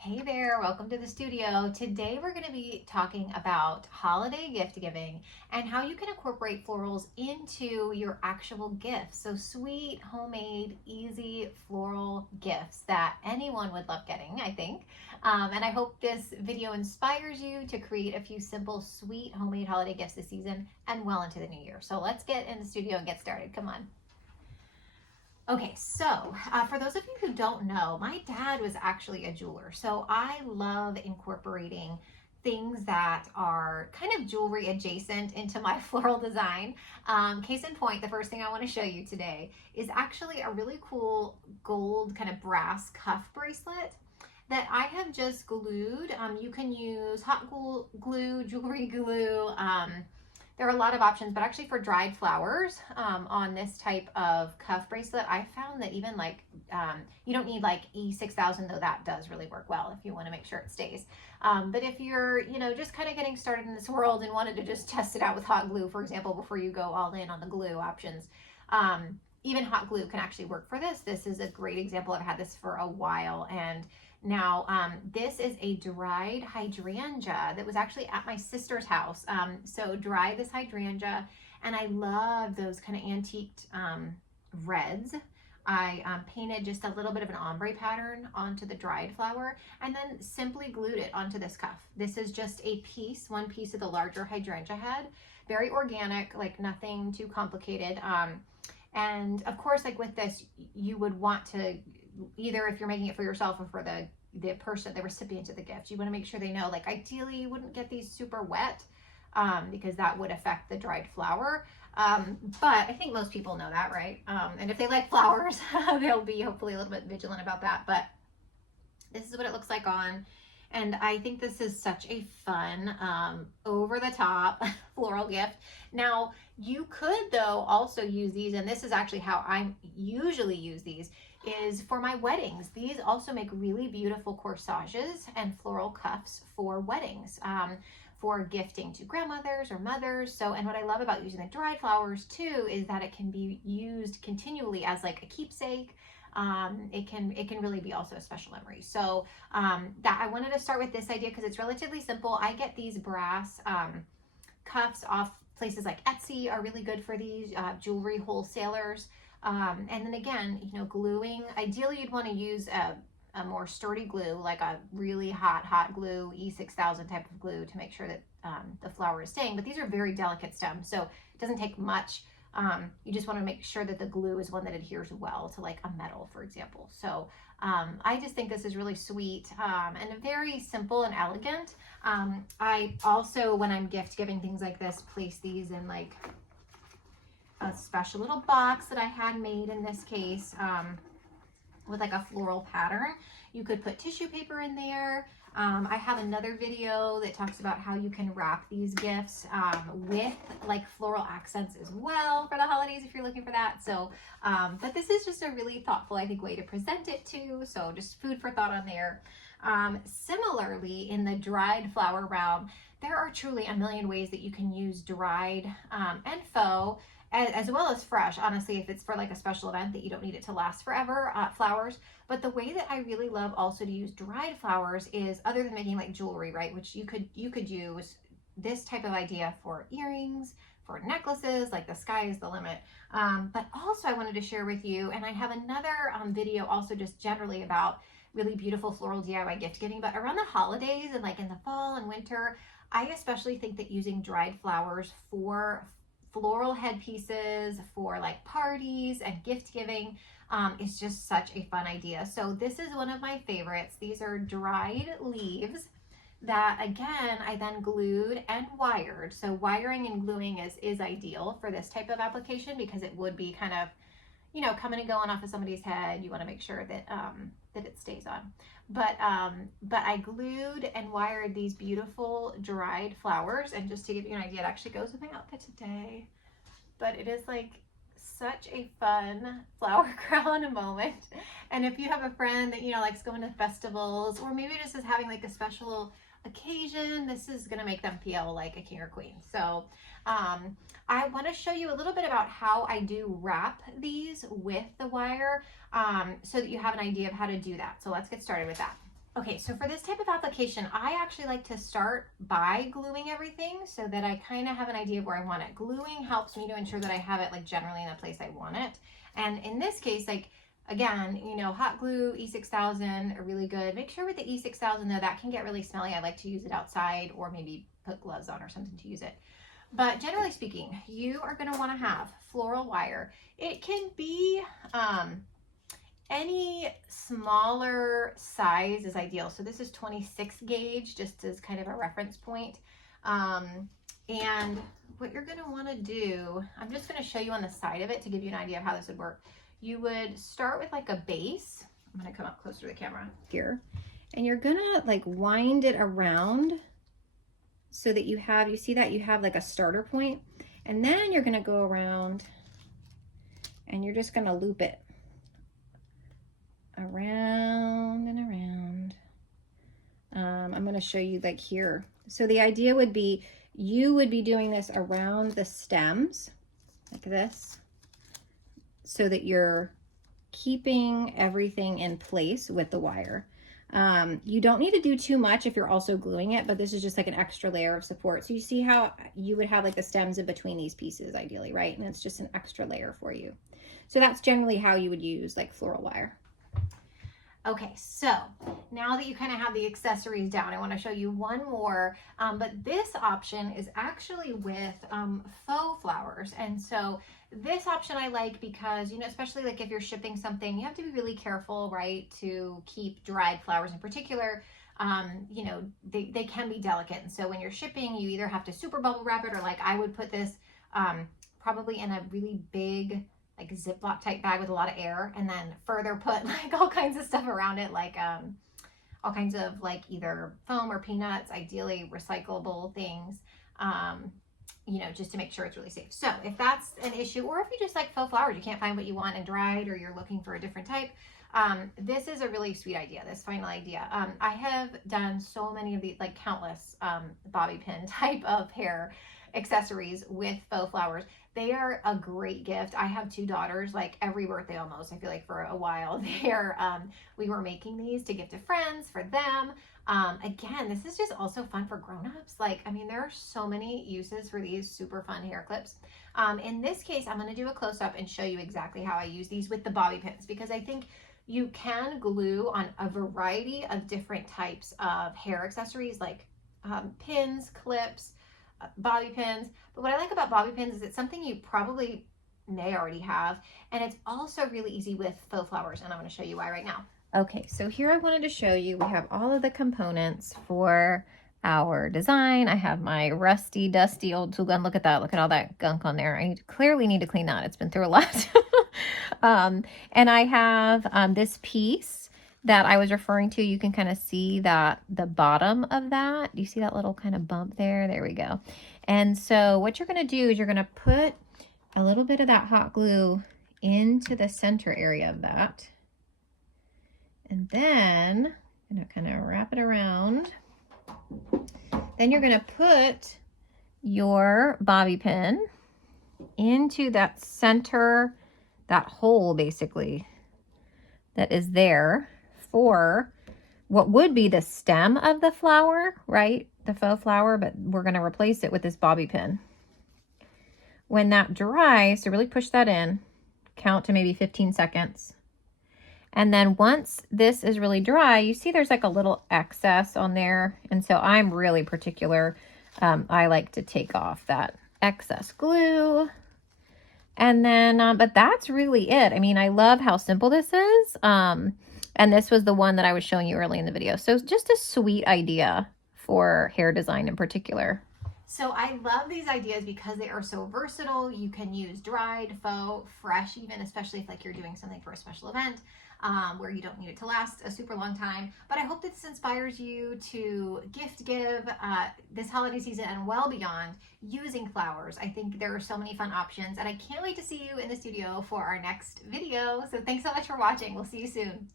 Hey there, welcome to the studio. Today we're going to be talking about holiday gift giving and how you can incorporate florals into your actual gifts. So sweet, homemade, easy floral gifts that anyone would love getting, I think. And I hope this video inspires you to create a few simple, sweet, homemade holiday gifts this season and well into the new year. So let's get in the studio and get started. Come on. Okay, so for those of you who don't know, my dad was actually a jeweler. So I love incorporating things that are kind of jewelry adjacent into my floral design. Case in point, the first thing I want to show you today is actually a really cool gold kind of brass cuff bracelet that I have just glued. You can use hot glue, jewelry glue. There are a lot of options, but actually for dried flowers on this type of cuff bracelet, I found that even like, you don't need like E6000, though that does really work well if you want to make sure it stays. But if you're, just kind of getting started in this world and wanted to just test it out with hot glue, for example, before you go all in on the glue options, even hot glue can actually work for this. This is a great example. I've had this for a while, and now, this is a dried hydrangea that was actually at my sister's house. So dried this hydrangea, and I love those kind of antiqued reds. I painted just a little bit of an ombre pattern onto the dried flower and then simply glued it onto this cuff. This is just a piece, one piece of the larger hydrangea head. Very organic, like nothing too complicated. And of course, like with this, you would want to, either if you're making it for yourself or for the person, the recipient of the gift, you want to make sure they know, like ideally you wouldn't get these super wet because that would affect the dried flower. But I think most people know that, right? And if they like flowers, they'll be hopefully a little bit vigilant about that. But this is what it looks like on. And I think this is such a fun, over the top floral gift. Now, you could though also use these, and this is actually how I usually use these, is for my weddings. These also make really beautiful corsages and floral cuffs for weddings, for gifting to grandmothers or mothers. So, and what I love about using the dried flowers too is that it can be used continually as like a keepsake. It can really be also a special memory. So that I wanted to start with this idea because it's relatively simple. I get these brass cuffs off places like Etsy are really good for these, jewelry wholesalers. And then again, gluing, ideally you'd want to use a more sturdy glue, like a really hot glue, E6000 type of glue, to make sure that the flower is staying. But these are very delicate stems, so it doesn't take much. You just want to make sure that the glue is one that adheres well to like a metal, for example. So I just think this is really sweet and very simple and elegant. I also, when I'm gift giving things like this, place these in like a special little box that I had made in this case with like a floral pattern. You could put tissue paper in there. I have another video that talks about how you can wrap these gifts with like floral accents as well for the holidays if you're looking for that. So, but this is just a really thoughtful, I think, way to present it too. So just food for thought on there. Similarly, in the dried flower realm, there are truly a million ways that you can use dried and faux, as well as fresh, honestly, if it's for like a special event that you don't need it to last forever, flowers. But the way that I really love also to use dried flowers is, other than making like jewelry, right, which you could use this type of idea for earrings, for necklaces, like the sky is the limit. But also I wanted to share with you, and I have another video also just generally about really beautiful floral DIY gift giving, but around the holidays and like in the fall and winter, I especially think that using dried flowers for floral headpieces, for like parties and gift giving, is just such a fun idea. So this is one of my favorites. These are dried leaves that, again, I then glued and wired. So wiring and gluing is ideal for this type of application because it would be kind of, coming and going off of somebody's head. You want to make sure that that it stays on. But I glued and wired these beautiful dried flowers, and just to give you an idea, it actually goes with my outfit today. But it is like such a fun flower crown moment. And if you have a friend that likes going to festivals, or maybe just is having like a special occasion, this is going to make them feel like a king or queen. So I want to show you a little bit about how I do wrap these with the wire, so that you have an idea of how to do that. So let's get started with that. Okay, so for this type of application, I actually like to start by gluing everything so that I kind of have an idea of where I want it. Gluing helps me to ensure that I have it like generally in the place I want it. And in this case, like again, you know, hot glue, E6000 are really good. Make sure with the E6000 though, that can get really smelly. I like to use it outside or maybe put gloves on or something to use it. But generally speaking, you are going to want to have floral wire. It can be any smaller size is ideal. So this is 26 gauge, just as kind of a reference point. And what you're going to want to do, I'm just going to show you on the side of it to give you an idea of how this would work. You would start with like a base. I'm going to come up closer to the camera here. And you're going to like wind it around so that you see that you have like a starter point. And then you're going to go around and you're just going to loop it around and around. I'm going to show you like here. So the idea would be you would be doing this around the stems like this so that you're keeping everything in place with the wire. You don't need to do too much if you're also gluing it, but this is just like an extra layer of support. So you see how you would have like the stems in between these pieces ideally, right? And it's just an extra layer for you. So that's generally how you would use like floral wire. Okay, so now that you kind of have the accessories down, I want to show you one more, but this option is actually with faux flowers. And so this option I like because, you know, especially like if you're shipping something, you have to be really careful, right, to keep dried flowers in particular. You know, they can be delicate. And so when you're shipping, you either have to super bubble wrap it or like I would put this probably in a really big like Ziploc type bag with a lot of air, and then further put like all kinds of stuff around it, like all kinds of like either foam or peanuts, ideally recyclable things, you know, just to make sure it's really safe. So if that's an issue, or if you just like faux flowers, you can't find what you want in dried, or you're looking for a different type, this is a really sweet idea, this final idea. I have done so many of these, like countless bobby pin type of hair accessories with faux flowers. They are a great gift. I have two daughters, like every birthday almost, I feel like for a while there, we were making these to give to friends, for them. Again, this is just also fun for grown-ups. Like, I mean, there are so many uses for these super fun hair clips. In this case, I'm going to do a close-up and show you exactly how I use these with the bobby pins, because I think you can glue on a variety of different types of hair accessories, like pins, clips, bobby pins. But what I like about bobby pins is it's something you probably may already have, and it's also really easy with faux flowers, and I'm going to show you why right now. Okay, so here I wanted to show you, we have all of the components for our design. I have my rusty, dusty old tool gun. Look at that. Look at all that gunk on there. I clearly need to clean that. It's been through a lot. And I have this piece that I was referring to. You can kind of see that the bottom of that. Do you see that little kind of bump there? There we go. And so what you're going to do is you're going to put a little bit of that hot glue into the center area of that. And then I'm going to kind of wrap it around. Then you're going to put your bobby pin into that center, that hole basically that is there for what would be the stem of the flower, right? The faux flower, but we're going to replace it with this bobby pin. When that dries, so really push that in, count to maybe 15 seconds. And then once this is really dry, you see there's like a little excess on there. And so I'm really particular. I like to take off that excess glue. And then, but that's really it. I mean, I love how simple this is. And this was the one that I was showing you early in the video. So just a sweet idea for hair design in particular. So I love these ideas because they are so versatile. You can use dried, faux, fresh even, especially if like you're doing something for a special event where you don't need it to last a super long time. But I hope that this inspires you to give this holiday season and well beyond using flowers. I think there are so many fun options, and I can't wait to see you in the studio for our next video. So thanks so much for watching. We'll see you soon.